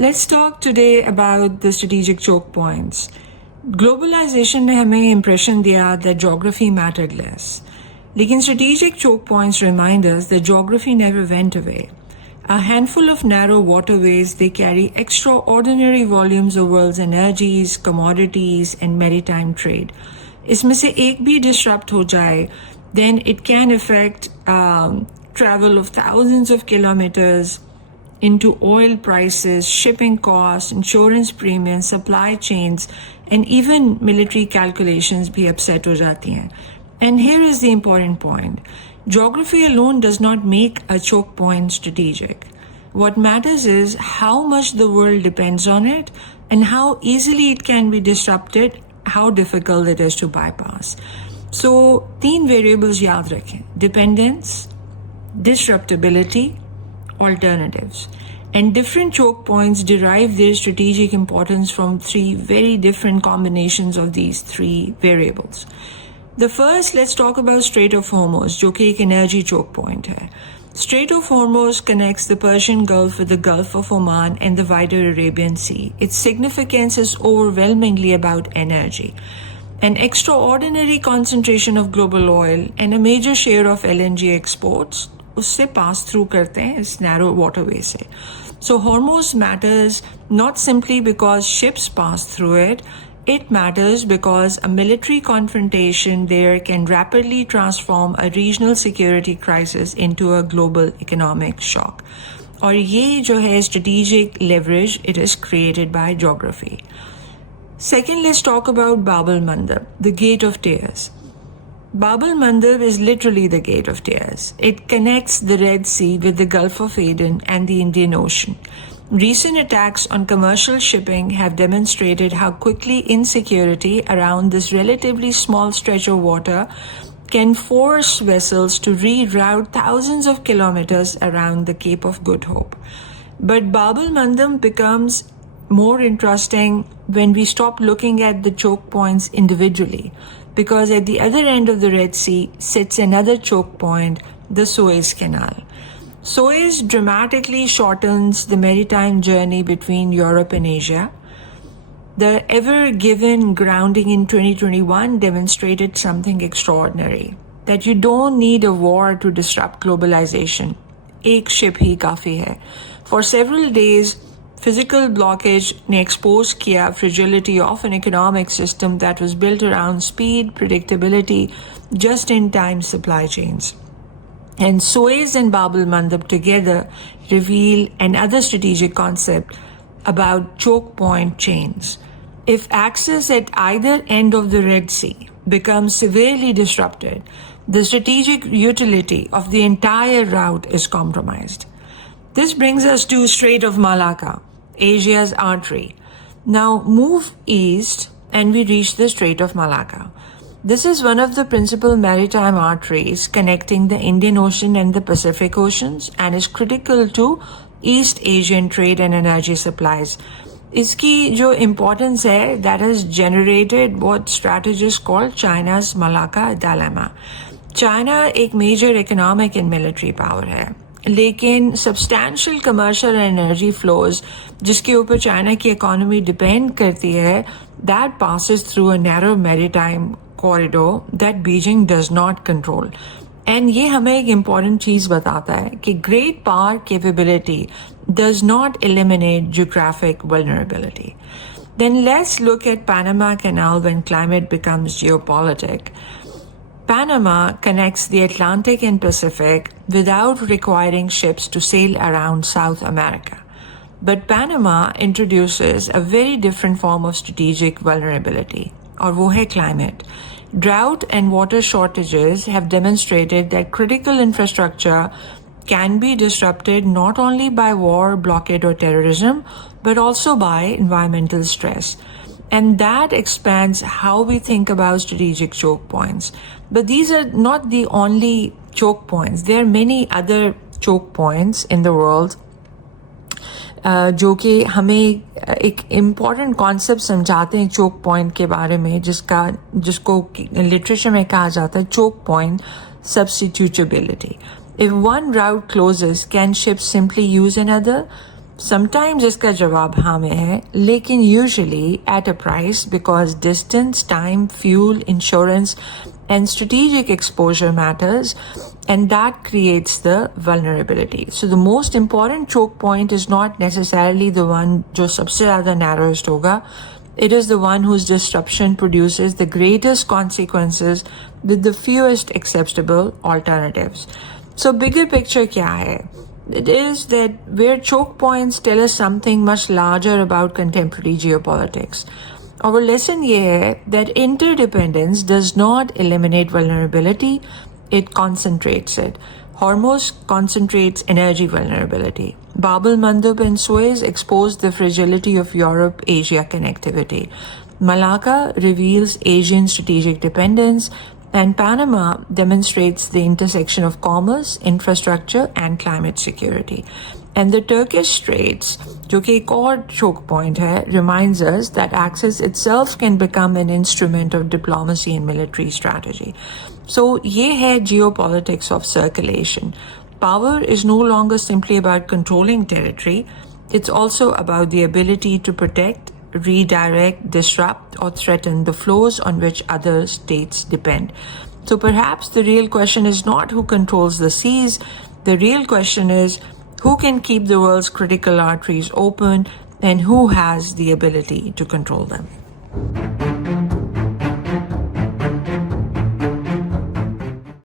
Let's talk today about the strategic choke points. Globalization ने हमें impression दिया that geography mattered less. लेकिन strategic choke points remind us that geography never went away. A handful of narrow waterways, they carry extraordinary volumes of world's energies, commodities, and maritime trade. इसमें से एक भी disrupt हो जाए, then it can affect travel of thousands of kilometers into oil prices, shipping costs, insurance premiums, supply chains, and even military calculations भी upset हो जाती हैं. And here is the important point. Geography alone does not make a choke point strategic. What matters is how much the world depends on it and how easily it can be disrupted, how difficult it is to bypass. So, 3 variables याद रखें. Dependence, disruptability, alternatives. And different choke points derive their strategic importance from 3 very different combinations of these 3 variables. The first, let's talk about Strait of Hormuz, जो कि एक energy choke point है. Strait of Hormuz connects the Persian Gulf with the Gulf of Oman and the wider Arabian Sea. Its significance is overwhelmingly about energy. An extraordinary concentration of global oil and a major share of LNG exports उससे pass through करते हैं इस narrow waterway से. So Hormuz matters not simply because ships pass through it. It matters because a military confrontation there can rapidly transform a regional security crisis into a global economic shock. और ये जो है strategic leverage, it is created by geography. Second, let's talk about Bab al-Mandab, the Gate of Tears. Bab al-Mandab is literally the Gate of Tears. It connects the Red Sea with the Gulf of Aden and the Indian Ocean. Recent attacks on commercial shipping have demonstrated how quickly insecurity around this relatively small stretch of water can force vessels to reroute thousands of kilometers around the Cape of Good Hope. But Bab al-Mandab becomes more interesting when we stop looking at the choke points individually, because at the other end of the Red Sea sits another choke point, the Suez Canal. Suez dramatically shortens the maritime journey between Europe and Asia. The Ever Given grounding in 2021 demonstrated something extraordinary, that you don't need a war to disrupt globalization. एक ship ही काफी है. For several days, physical blockage ने expose किया fragility of an economic system that was built around speed, predictability, just-in-time supply chains. And Suez and Bab al-Mandab together reveal another strategic concept about choke point chains. If access at either end of the Red Sea becomes severely disrupted, the strategic utility of the entire route is compromised. This brings us to Strait of Malacca, Asia's artery. Now move east and we reach the Strait of Malacca. This is one of the principal maritime arteries connecting the Indian Ocean and the Pacific Oceans and is critical to East Asian trade and energy supplies. Iski jo importance hai, that has generated what strategists call China's Malacca dilemma. China एक major economic and military power है, लेकिन substantial commercial and energy flows जिसके ऊपर China की economy depend करती है, that passes through a narrow maritime corridor that Beijing does not control. And ये हमें एक important चीज़ बताता है कि great power capability does not eliminate geographic vulnerability. Then let's look at Panama Canal when climate becomes geopolitic. Panama connects the Atlantic and Pacific without requiring ships to sail around South America. But Panama introduces a very different form of strategic vulnerability, और वो है climate. Drought and water shortages have demonstrated that critical infrastructure can be disrupted not only by war, blockade, or terrorism, but also by environmental stress. And that expands how we think about strategic choke points. But these are not the only choke points. There are many other choke points in the world जो कि हमें एक important concept समझाते हैं choke point के बारे में, जिसको लिटरेचर में कहा जाता है choke point substitutability. If one route closes, can ships simply use another? Sometimes इसका जवाब हाँ में है, लेकिन usually at a price because distance, time, fuel, insurance and strategic exposure matters, and that creates the vulnerability. So the most important choke point is not necessarily the one जो सबसे ज़्यादा narrowest होगा. It is the one whose disruption produces the greatest consequences with the fewest acceptable alternatives. So bigger picture क्या है? It is that where choke points tell us something much larger about contemporary geopolitics. Our lesson here is that interdependence does not eliminate vulnerability, it concentrates it. Hormuz concentrates energy vulnerability. Bab el-Mandeb and Suez exposed the fragility of Europe-Asia connectivity. Malacca reveals Asian strategic dependence, and Panama demonstrates the intersection of commerce, infrastructure, and climate security. And the Turkish Straits, जो कि एक और choke point है, reminds us that access itself can become an instrument of diplomacy and military strategy. So ये है geopolitics of circulation. Power is no longer simply about controlling territory. It's also about the ability to protect, redirect, disrupt, or threaten the flows on which other states depend. So perhaps the real question is not who controls the seas. The real question is who can keep the world's critical arteries open and who has the ability to control them.